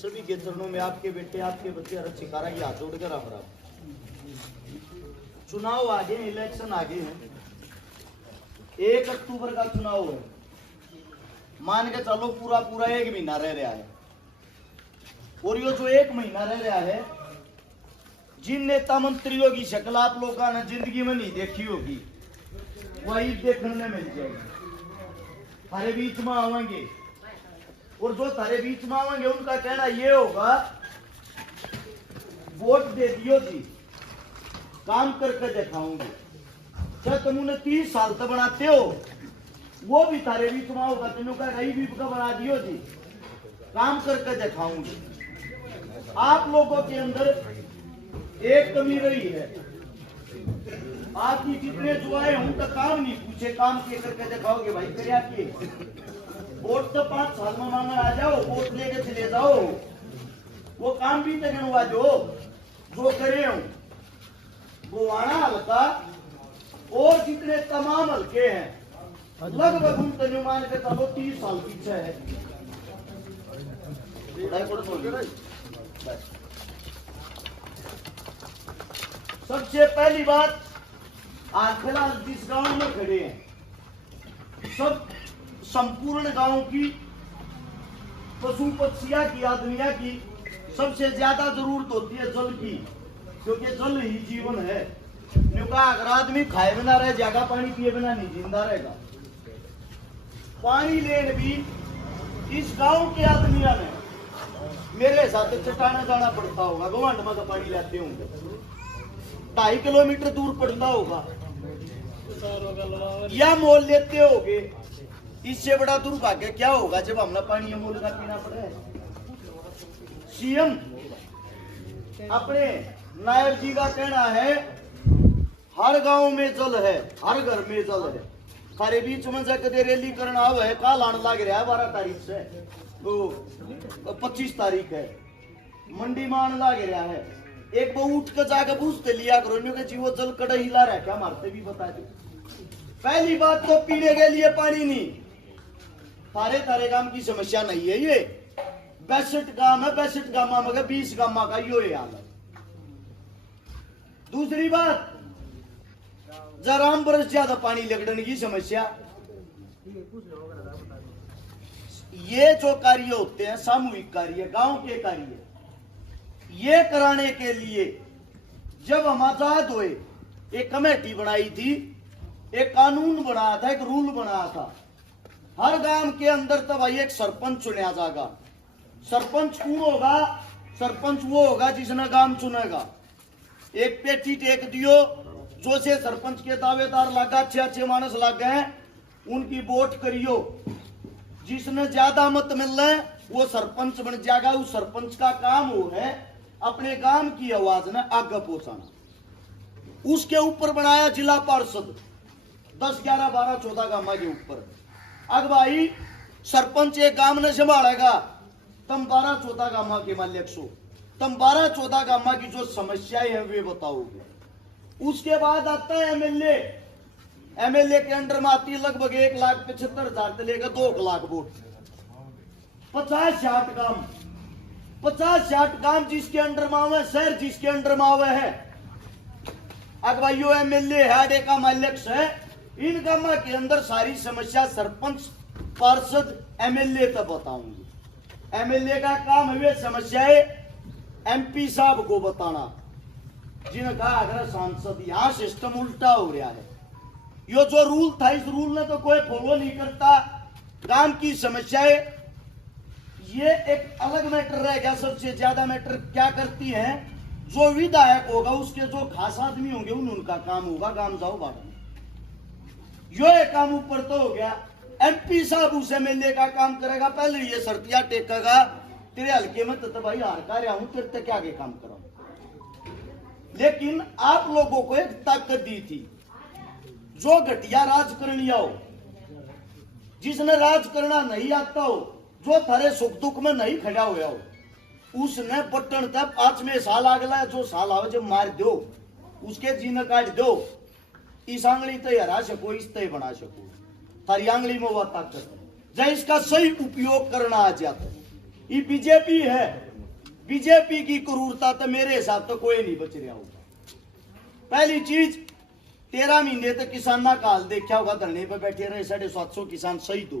सभी के चरणों में आपके बेटे आपके बच्चे हर छिकारा की हाथ जोड़कर राम राम। चुनाव आगे, इलेक्शन आगे है, 1 अक्टूबर का चुनाव है। मान के चलो पूरा पूरा 1 महीना रह रहा है, और ये जो 1 महीना रह रहा है, जिन नेता मंत्रियों की शक्ल आप लोगों ने जिंदगी में नहीं देखी होगी वही देखने मिल जाएगी। थारे बीच में आवेंगे, और जो थारे बीच में आवेंगे उनका कहना ये होगा वोट दे दियो जी, काम करके दिखाऊंगे। जब तुम उन्हें 30 साल तक बनाते हो, वो भी थारे बीच में होगा, तुम भी बना दियो जी, काम करके दिखाऊंगे। आप लोगों के अंदर एक कमी रही है, आपकी जितने जो आए हम तो काम नहीं पूछे, काम के करके दिखाओगे भाई, क्या किए? वोट तो 5 साल में मांगे आ जाओ, वोट लेके चले जाओ, वो काम भी तो गिनवा जो करे हूं वो आना हल्का, और जितने तमाम हल्के हैं लगभग उन तनुमान के चलो 30 साल पीछे है। सबसे पहली बात, आज फिलहाल जिस गांव में खड़े हैं, सब संपूर्ण गांव की, पशु पक्षिया की, आदमिया की सबसे ज्यादा जरूरत होती है जल की, क्योंकि जल ही जीवन है। अगर आदमी खाए बिना रहे जाएगा, पानी पिए बिना नहीं जिंदा रहेगा। पानी लेने भी इस गांव के आदमिया ने मेरे साथ चटाने जाना पड़ता होगा, गवांड में तो पानी लेते होंगे, 2.5 किलोमीटर दूर पड़ता होगा, या मोल लेते होगे। इससे बड़ा दुर्भाग्य क्या होगा जब हमने पानी मोल का पीना पड़े। सीएम अपने नायब जी का कहना है हर गांव में जल है, हर घर में जल है। सारे बीच में जाकर रैली करना है, कल आने लग रहा है 12 तारीख से, तो 25 तारीख है, मंडी में आने लग रहा है। एक वो उठ कर जाकर पूछते लिया करो कि जी वो जल कड़ा हिला रहा है क्या, मारते भी बता दो। पहली बात तो पीने के लिए पानी नहीं, तारे गांव की समस्या नहीं है ये, 62 गांव है, 62 गांव में 20 गांव का यो हाल है। दूसरी बात, जराम बरस ज्यादा पानी लगने की समस्या। ये जो कार्य होते हैं सामूहिक कार्य, गांव के कार्य, ये कराने के लिए जब हम आजाद हुए एक कमेटी बनाई थी, एक कानून बनाया था, एक रूल बनाया था। हर गांव के अंदर तब भाई एक सरपंच चुना जाएगा। सरपंच कौन होगा? सरपंच वो होगा जिसने गांव चुनेगा। एक पेटी टेक दियो, जो से सरपंच के दावेदार लगा, अच्छे मानस लग गए, उनकी वोट करियो, जिसने ज्यादा मत मिल रहे वो सरपंच बन जाएगा। उस सरपंच का काम वो है अपने गांव की आवाज ने आगे पहुंचाना। उसके ऊपर बनाया जिला पार्षद, 10, 11, 12, 14 गांव के ऊपर। अब भाई सरपंच एक गांव ने संभालेगा, तुम 12, 14 गांव के मालिक सो, तुम 12, 14 गांव की जो समस्याएं हैं वे बताओगे। उसके बाद आता है एमएलए। एमएलए के अंडर में आती है लगभग 1,75,000 से लेकर 2 लाख वोट। 50-60 गांव, 50-60 गांव जिसके अंडर में आवे, शहर जिसके अंडर में आवे है। अब भाई यो एमएलए है, का मालिक है, इन गांव के अंदर सारी समस्या सरपंच, पार्षद, एमएलए तक बताऊंगी। एमएलए का काम है समस्याएं एमपी साहब को बताना, जिनका अगर सांसद। यहाँ सिस्टम उल्टा हो रहा है। यो जो रूल था, इस रूल ने तो कोई फॉलो नहीं करता। गांव की समस्याएं ये एक अलग मैटर रह गया। सबसे ज्यादा मैटर क्या करती है, जो विधायक होगा उसके जो खास आदमी होंगे उनका काम होगा गांव जाओ बाहर। यो एक काम ऊपर तो हो गया। एमपी साहब उस एमएलए का काम करेगा, पहले ये शर्तियां टेकेगा, तेरे हल्के में तो भाई हार का रहा हूं, तेरे तक क्या आगे काम कराऊं। लेकिन आप लोगों को एक ताकत दी थी, जो घटिया राजकरणिया हो, जिसने राज करना नहीं आता हो, जो थारे सुख दुख में नहीं खड़ा हुआ हो, उसने बटन तक 5वें साल अगला जो साल आवे जब मार दो, उसके जीने काट दो। इस आंगली तो हरा सको, इस तय बना सको, थारी आंगली में वह ताकत है। जब इसका सही उपयोग करना आ जाता है। ये बीजेपी है, बीजेपी की क्रूरता तो मेरे हिसाब तो कोई नहीं बच रहा होगा। पहली चीज 13 महीने तक किसाना का हाल देखा होगा, धरने पे बैठे रहे, 750 किसान शहीद हो।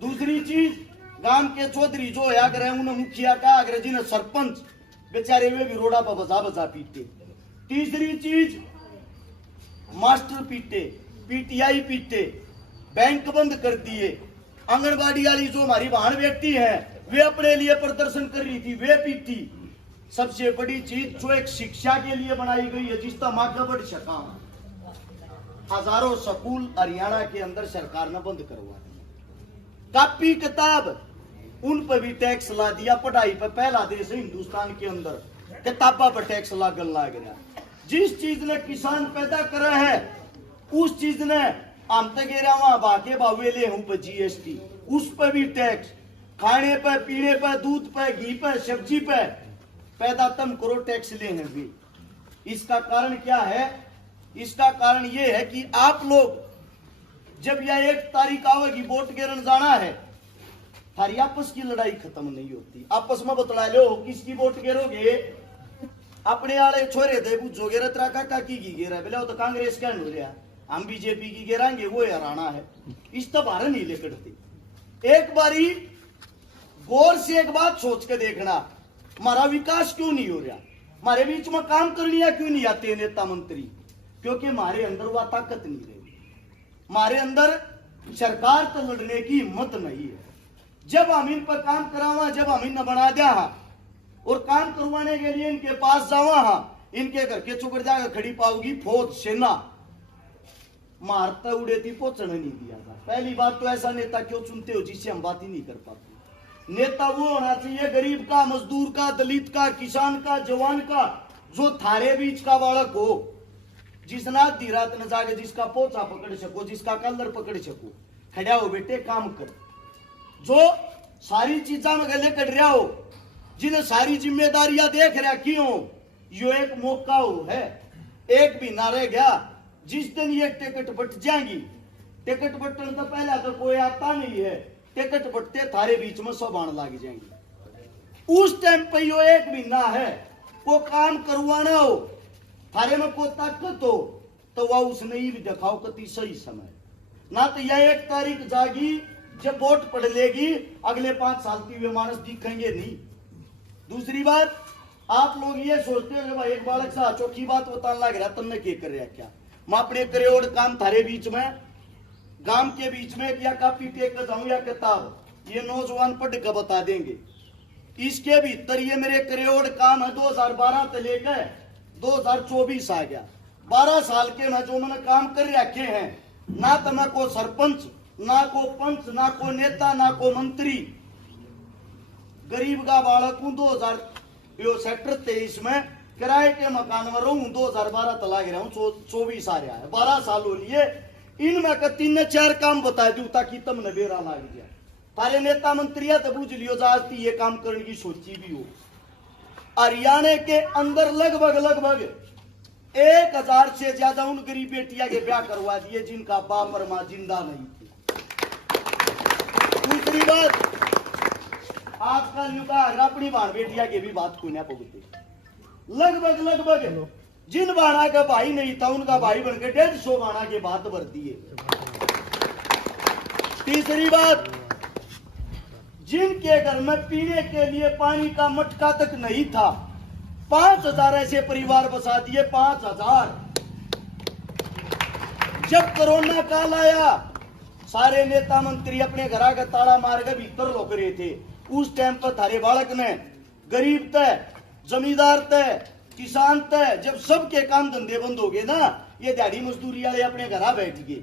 दूसरी चीज गांव के चौधरी जो है अगर उन्हें मुखिया का अगर जिन्हें सरपंच बेचारे वे भी रोड़ा पर बजा बजा पीटे। तीसरी चीज मास्टर पीटे, पीटीआई पीटे, बैंक बंद कर दिए, आंगनबाड़ी वाली जो हमारी बहन बेटी है वे अपने लिए प्रदर्शन कर रही थी वे पीटी। सबसे बड़ी चीज जो एक शिक्षा के लिए बनाई गई है जिसका मार्ग बढ़ सका, हजारों स्कूल हरियाणा के अंदर सरकार ने बंद करवा दिया। कॉपी किताब उन पर भी टैक्स ला दिया। पढ़ाई पर पहला देश है हिंदुस्तान के अंदर किताबा पर टैक्स लागन लाग गया। जिस चीज ने किसान पैदा करा है उस चीज ने हम तक वहां बाके बावे ले हूं पर जीएसटी, उस पर भी टैक्स, खाने पर पीने पर दूध पर घी पर सब्जी पर पैदा तुम करो टैक्स लेने भी। इसका कारण क्या है? इसका कारण यह है कि आप लोग जब यह 1 तारीख आवेगी वोट गिरन जाना है, थारी आपस की लड़ाई खत्म नहीं होती। आपस में बतला लो किसकी वोट गिरोगे, अपने वाले छोरे दे बुझोगे रतरा काका की गिरा बोले तो कांग्रेस क्या हो रहा, हम बीजेपी की गिराएंगे वो हराना है। इस तो बाहर नहीं लेकर एक बारी गौर से एक बात सोच के देखना, हमारा विकास क्यों नहीं हो रहा, हमारे बीच में काम कर लिया क्यों नहीं आते नेता मंत्री? क्योंकि हमारे अंदर वह ताकत नहीं रही, हमारे अंदर सरकार तो लड़ने की हिम्मत नहीं है। जब हम इन पर काम करावा, जब हम इन बना दिया और काम करवाने के लिए इनके पास जावा, इनके घर के चुकर जाकर खड़ी पाओगी फौज सेना, मारता उड़े थी पोचने नहीं दिया था। पहली बात तो ऐसा नेता क्यों चुनते हो जिससे हम बात ही नहीं कर पाते। नेता वो होना चाहिए गरीब का, मजदूर का, दलित का, किसान का, जवान का, जो थारे बीच का बालक हो, जिसना दी रात न जागे, जिसका पोचा पकड़ सको, जिसका कलर पकड़ सको। खड़ा हो बेटे काम कर, जो सारी चीजा में गले कट रहा हो, जिन्हें सारी जिम्मेदारियां देख रहा क्यों, यो एक मौका हो है, एक भी ना रह गया। जिस दिन ये टिकट बट जाएंगी, टिकट बटन तो पहले तो कोई आता नहीं है, टिकट बटते थारे बीच में सब आने लग जाएंगे। उस टाइम पे यो एक महीना है, वो काम करवाना हो, थारे में कोई ताकत हो तो वह उसने ही भी दिखाओ कति सही समय, ना तो यह 1 तारीख जागी जब वोट पड़ लेगी अगले 5 साल की वे मानस दिखेंगे नहीं। दूसरी बात, आप लोग ये सोचते हो भाई एक बालक सा चौकी बात बताने लग रहा, तुमने क्या कर रहा क्या? मैं अपने करोड़ काम थारे बीच में गांव के बीच में या कॉपी टेक कर जाऊं या किताब, ये नौजवान पढ़ कर बता देंगे। इसके भीतर ये मेरे करोड़ काम है 2012 से लेकर 2024 आ गया। 12 साल के मैं जो मैंने काम कर रखे हैं, ना तो मैं को सरपंच, ना को पंच, ना को नेता, ना को मंत्री, गरीब का बालक हूं। 2000 सेक्टर 23 में किराए के मकान में रहूं, 2012 तला गया हूं, 24 आ रहा है, 12 साल हो लिए। इनमें का 3 ने 4 काम बता दूं ताकि तुम न बेरा लाग जाए। सारे नेता मंत्री तो बुझ लियो जाती ये काम करने की सोची भी हो। हरियाणा के अंदर लगभग 1000 से ज्यादा उन गरीब बेटियां के ब्याह करवा दिए जिनका बाप और मां जिंदा नहीं थे। दूसरी बात, आजकल युवा अपनी बाण बेटिया की भी बात को ना पहुंचती। लगभग जिन बाणा का भाई नहीं था उनका भाई बनकर 150 बाणा के बात भर दिए। तीसरी बात, जिनके घर में पीने के लिए पानी का मटका तक नहीं था, 5000 ऐसे परिवार बसा दिए। 5000। जब कोरोना काल आया, सारे नेता मंत्री अपने घर का ताला मार के भीतर लुक रहे थे। उस टाइम पर थारे बालक ने गरीब तय, जमींदार तय, किसान तय, जब सबके काम धंधे बंद हो गए ना, ये दिहाड़ी मजदूरी वाले अपने घर बैठ गए।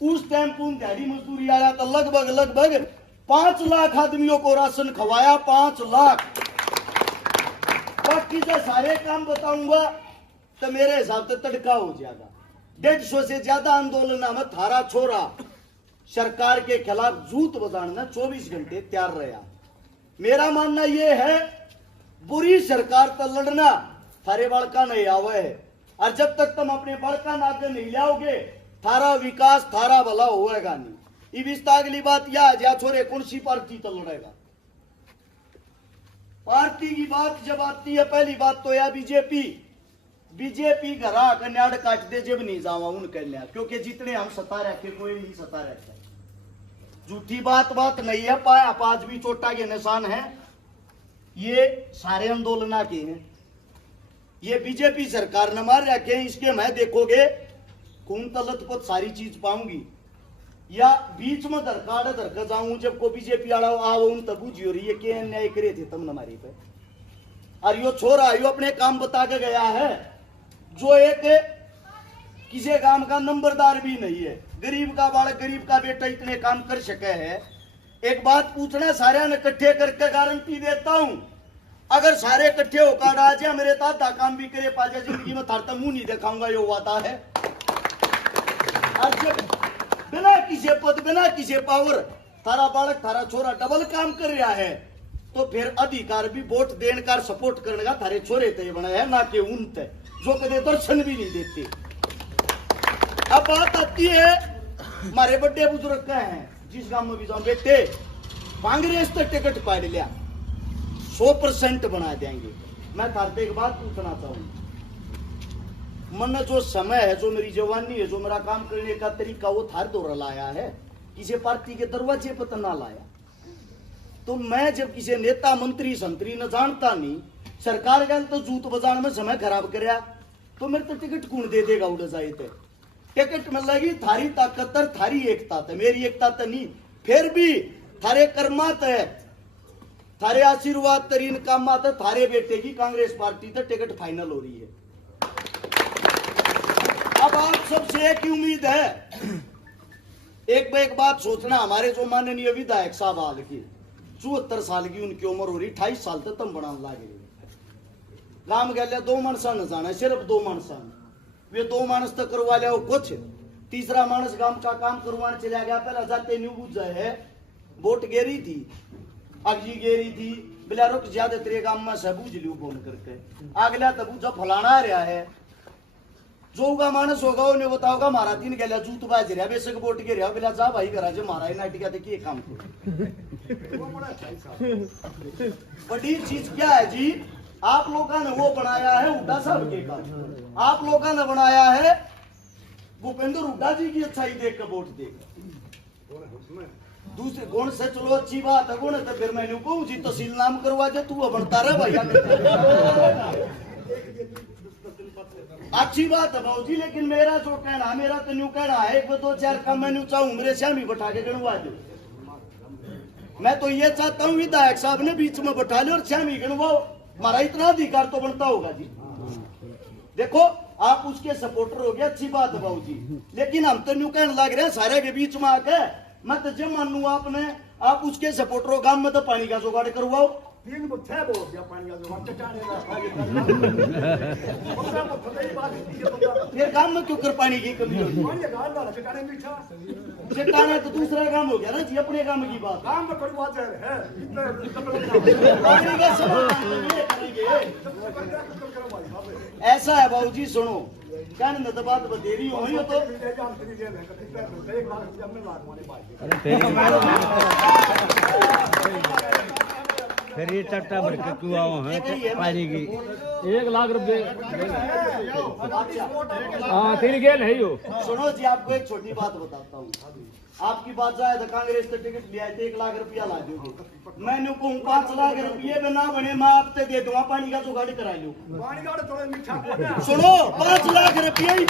उस टाइम पर दिहाड़ी मजदूरी वाला तो लगभग 5 लाख आदमियों को राशन खवाया। 5 लाख। बाकी से सारे काम बताऊंगा तो मेरे हिसाब से तड़का हो जाएगा। 150 से ज्यादा आंदोलन में थारा छोरा सरकार के खिलाफ जूत बजाना 24 घंटे तैयार रहा। मेरा मानना यह है, बुरी सरकार तो लड़ना थारे बड़का नहीं आवे है, और जब तक तुम अपने बड़का नाते नहीं लाओगे थारा विकास, थारा भला होएगा नहीं। इस अगली बात यह जा छोरे कौन सी पार्टी तो लड़ेगा। पार्टी जाति की बात जब आती है, पहली बात तो यह बीजेपी घरा कन्याड़ काट दे जब नहीं जावा उन कन्या, क्योंकि जितने हम सता रखे कोई नहीं सता रहता। झूठी बात नहीं है, पाया पांच भी चोटा के निशान है। ये सारे आंदोलन के हैं, ये बीजेपी सरकार ने मार रखे हैं। इसके मैं देखोगे कौन तलत पर सारी चीज पाऊंगी, या बीच में धरका जाऊं जब को बीजेपी आड़ा आओ उन तब बुझी हो रही है कि अन्याय करे थे तुम हमारी पे। और यो छोरा यो अपने काम बता के गया है, जो एक किसी काम का नंबरदार भी नहीं है, गरीब का बालक गरीब का बेटा इतने काम कर सके है। एक बात पूछना, सारे ने इकट्ठे करके गारंटी देता हूं, अगर सारे इकट्ठे होकर आ जाए मेरे ताता काम भी करे पाजा जिंदगी में थारता मुंह नहीं दिखाऊंगा, यो वादा है। आज बिना किसी पद बिना किसी पावर थारा बालक थारा छोरा डबल काम कर रहा है, तो फिर अधिकार भी वोट देने का सपोर्ट करने का थारे छोरे तय बना है, ना कि उन तय जो कदे दर्शन भी नहीं देते। अब बात आती है हमारे बड़े बुजुर्ग का है, जिस गांव में भी जाऊं बेटे कांग्रेस तो टिकट पाड़ लिया 100% बना देंगे। मैं थारते एक बात पूछना चाहूंगा, मन जो समय है, जो मेरी जवानी है, जो मेरा काम करने का तरीका वो थार दौरा लाया है, किसी पार्टी के दरवाजे पर तो ना लाया। तो मैं जब किसी नेता मंत्री संतरी न जानता नहीं, सरकार गल तो जूत बजान में समय खराब करया, तो मेरे तो टिकट कौन दे देगा उड़ जाए थे। टिकट में लगी थारी ताकत थारी एकता है, मेरी एकता तो नहीं, फिर भी थारे कर्मात है, थारे आशीर्वाद तरीन काम है, थारे बेटे की कांग्रेस पार्टी तो टिकट फाइनल हो रही है। अब आप सबसे एक ही उम्मीद है, एक बात सोचना, हमारे जो माननीय विधायक साहब हाल की 74 साल की उनकी उम्र हो रही, 28 साल तक तम बना लागे। गांव गया 2 मानसा न जाना, सिर्फ 2 मानसा, वे 2 मानस तक करवा लिया कुछ, तीसरा मानस गांव का काम करवाने चला गया। पहले जाते न्यू बुझ है, वोट गेरी थी, अगली गेरी थी, बिला रुक ज्यादा तेरे गांव में सब बुझ लियो फोन करके, अगला तब जब फलाना आ रहा है, जो होगा मानस होगा उन्हें बताओगा मारा दिन गया जूत बाज रहा, बेशक वोट के रहा, बिला जा भाई करा जो मारा नाटिका देखिए काम को। बड़ी चीज क्या है जी, आप लोगों ने वो बनाया है हुड्डा साहब के काम, आप लोगों ने बनाया है भूपेंद्र हुड्डा जी की अच्छाई देख कर वोट देगा। दूसरे गुण से चलो अच्छी बात है, गुण है तो फिर मैंने कहूँ जी तहसील नाम करवा दे, तू बनता रहे भाई अच्छी बात है भाजी। लेकिन मेरा जो कहना, मेरा तो न्यू कहना है, 1-2-4 काम मैं चाहूँ मेरे श्यामी बैठा के गणवा दो। मैं तो ये चाहता हूँ विधायक साहब ने बीच में बैठा लो और श्यामी गणवाओ, हमारा इतना अधिकार तो बनता होगा जी। देखो आप उसके सपोर्टर हो गए, अच्छी बात है भाजी, लेकिन हम तो न्यू कहने लग रहे हैं सारे के बीच में आके, मैं तो जब मान लू आपने आप उसके सपोर्टर हो, गांव में तो पानी का जुगाड़ करवाओ। फिर काम में क्यों कर पानी की कमी होगी, चट्टाना तो दूसरा काम हो गया ना जी, अपने काम की बात काम ऐसा है बाबू जी। सुनो कहने तो बात बतेरी हो तो फिर ये चट्टा भर के क्यों आओ हैं पानी की 1 लाख रुपए। हाँ 3 गेल है यो। सुनो जी आपको एक छोटी बात बताता हूँ, आपकी बात जाए तो कांग्रेस तो टिकट लिया है 1 लाख रुपया ला दोगे, मैंने कहूँ 5 लाख रुपये में ना बने मैं आपसे दे दूंगा, पानी का जुगाड़ करा लो। सुनो 5 लाख रुपये ही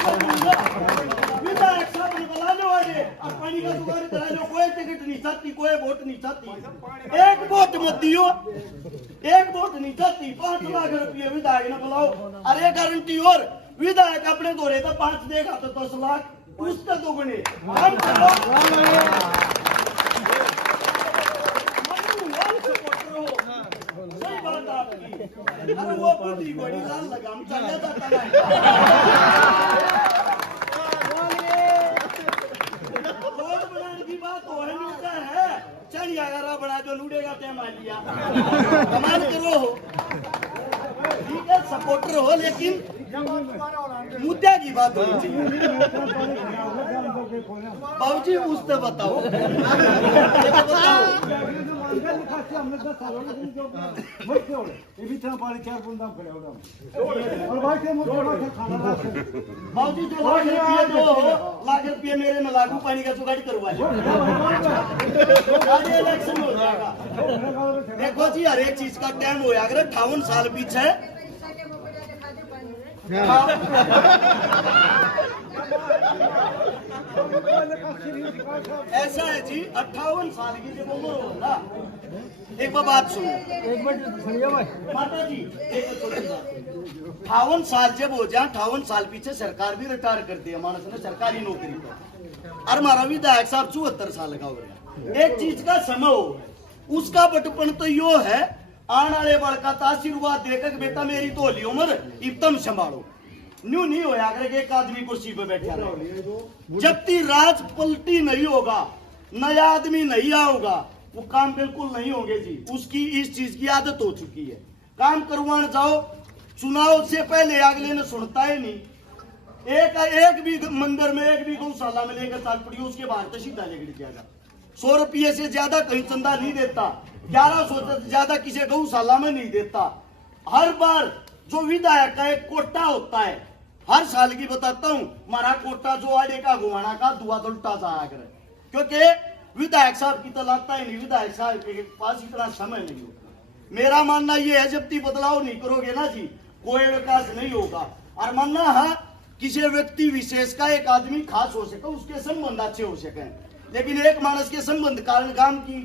विधायक साहब ने बना लो आज, अब पानी का जुगाड़ करा लो। कोई टिकट नहीं चाहती, कोई वोट नहीं चाहती, एक वोट मत दियो, एक वोट नहीं चाहती, 5 लाख रुपये विधायक ने बुलाओ। अरे गारंटी और विधायक अपने दौरे तो 5 देगा तो 10 लाख उसका दोगुने काम करो। सही बात आपकी। अरे वो बुद्धि बड़ी लाल लगाम चलने जाता है, रोड बनाने की बात हो है, चलिए अगर बना जो लूटेगा ते मालिया कमाल करो, ठीक है सपोर्टर हो, लेकिन मुद्दे की बात होनी चाहिए। बाबूजी उससे बताओ, हमने 10 साल हो गए जो मत के होले ये भी इतना पानी 4 बूंदा खड़े हो और भाई के मुझे खाना बाबूजी 2 लाख रुपये मेरे में लागू पानी का जुगाड़ करवा लो आगे इलेक्शन हो जाएगा। देखो जी हर एक चीज का टाइम होया अगर 58 साल पीछे ऐसा है जी 58 साल की जब उम्र हो ना एक बात सुनो एक मिनट सुनिए भाई माता जी 58 साल जब हो जाए 58 साल पीछे सरकार भी रिटायर करती है मानस ने सरकारी नौकरी पर और हमारा विधायक साहब 74 साल का हो गया। एक चीज का समय हो उसका बटपन तो यो है आने वाले बड़का आशीर्वाद देकर बेटा मेरी तो होली उम्र इतम संभालो न्यू नहीं होया अगर एक आदमी कुर्सी पे बैठा रहे जब तक राज पलटी नहीं होगा नया आदमी नहीं आऊगा वो काम बिल्कुल नहीं होंगे जी। उसकी इस चीज की आदत हो चुकी है काम करवाने जाओ चुनाव से पहले अगले ने सुनता ही नहीं एक भी मंदिर में एक भी गौशाला में लेकर साल पड़ी उसके बाहर तो सीधा लेकर जाएगा 100 रुपये से ज्यादा कहीं चंदा नहीं देता 1100 से ज्यादा किसी गौशाला में नहीं देता। हर बार जो विधायक का एक कोटा होता है हर साल की बताता हूँ हमारा कोटा जो आड़े का घुमाना का दुआ तो उल्टा जाया करे क्योंकि विधायक साहब की तो लगता ही नहीं विधायक साहब के पास इतना समय नहीं होगा। मेरा मानना ये है जब तक बदलाव नहीं करोगे ना जी कोई विकास नहीं होगा। और मानना है किसी व्यक्ति विशेष का एक आदमी खास हो सके उसके संबंध अच्छे हो सके लेकिन एक मानस के संबंध कारण काम की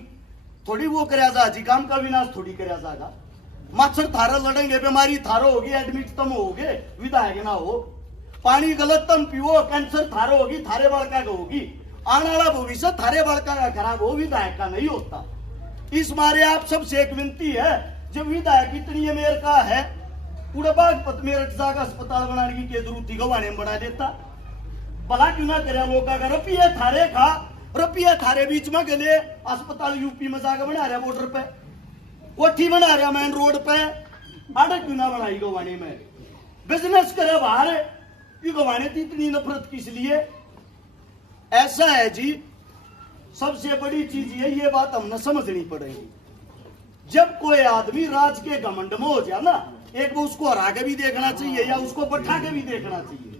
थोड़ी वो कराया जा जी काम का विनाश थोड़ी कराया जाएगा। मच्छर थारा लड़ेंगे बीमारी थारो होगी एडमिट तम होगे विधायक ना हो पानी गलत तम पियो कैंसर थारो होगी थारे बालका का होगी आने वाला भविष्य थारे बालका का खराब हो विधायक का नहीं होता। इस मारे आप सबसे एक विनती है जब विधायक इतनी मेयर का है उड़बाग मेरठ जाकर अस्पताल बनाने की जरूरत थी गवाने में बना देता भला क्यों ना करे लोग का रुपये थारे बीच में गले अस्पताल यूपी में जाकर बना रहा बॉर्डर पे कोठी बना रहा मेन रोड पे आड़े क्यों ना बनाई गवाने में बिजनेस करे बाहर ये गवाने की इतनी नफरत किस लिए। ऐसा है जी सबसे बड़ी चीज ये बात हमने समझनी पड़ेगी जब कोई आदमी राज के घमंड में हो जाए ना एक वो उसको हरा के भी देखना चाहिए या उसको बैठा के भी देखना चाहिए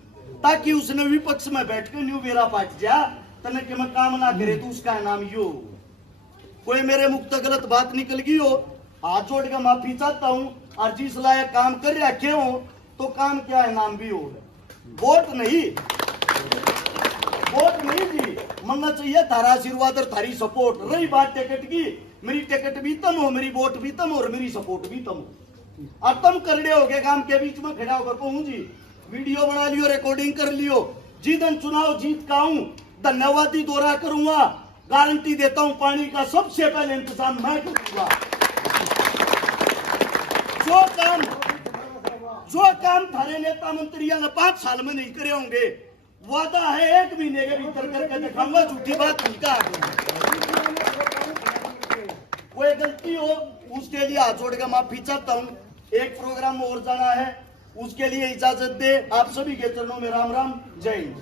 ताकि उसने विपक्ष में बैठ के न्यू बेरा पाट जा तने कि मैं काम ना करे तो उसका नाम यो कोई मेरे मुक्त गलत बात निकल गई हो हाथ जोड़ के माफी चाहता हूँ और जिस लायक काम कर रखे हो तो काम क्या है नाम भी हो वोट नहीं जी मानना चाहिए थारा आशीर्वाद और थारी सपोर्ट। रही बात टिकट की मेरी टिकट भी तम हो मेरी वोट भी तम हो और मेरी सपोर्ट भी तम हो और तुम करड़े हो गए काम के बीच में खड़ा होकर कहूँ जी वीडियो बना लियो रिकॉर्डिंग कर लियो जीतन चुनाव जीत का हूँ धन्यवादी दौरा करूंगा गारंटी देता हूं पानी का सबसे पहले इंतजाम मैं करूंगा। जो काम थारे नेता मंत्रियों ने 5 साल में नहीं करे होंगे वादा है 1 महीने के भीतर करके दिखाऊंगा झूठी बात नहीं कहा कोई गलती हो उसके लिए हाथ जोड़ के माफी चाहता हूँ। एक प्रोग्राम और जाना है उसके लिए इजाजत दे आप सभी के चरणों में राम राम जय हिंद।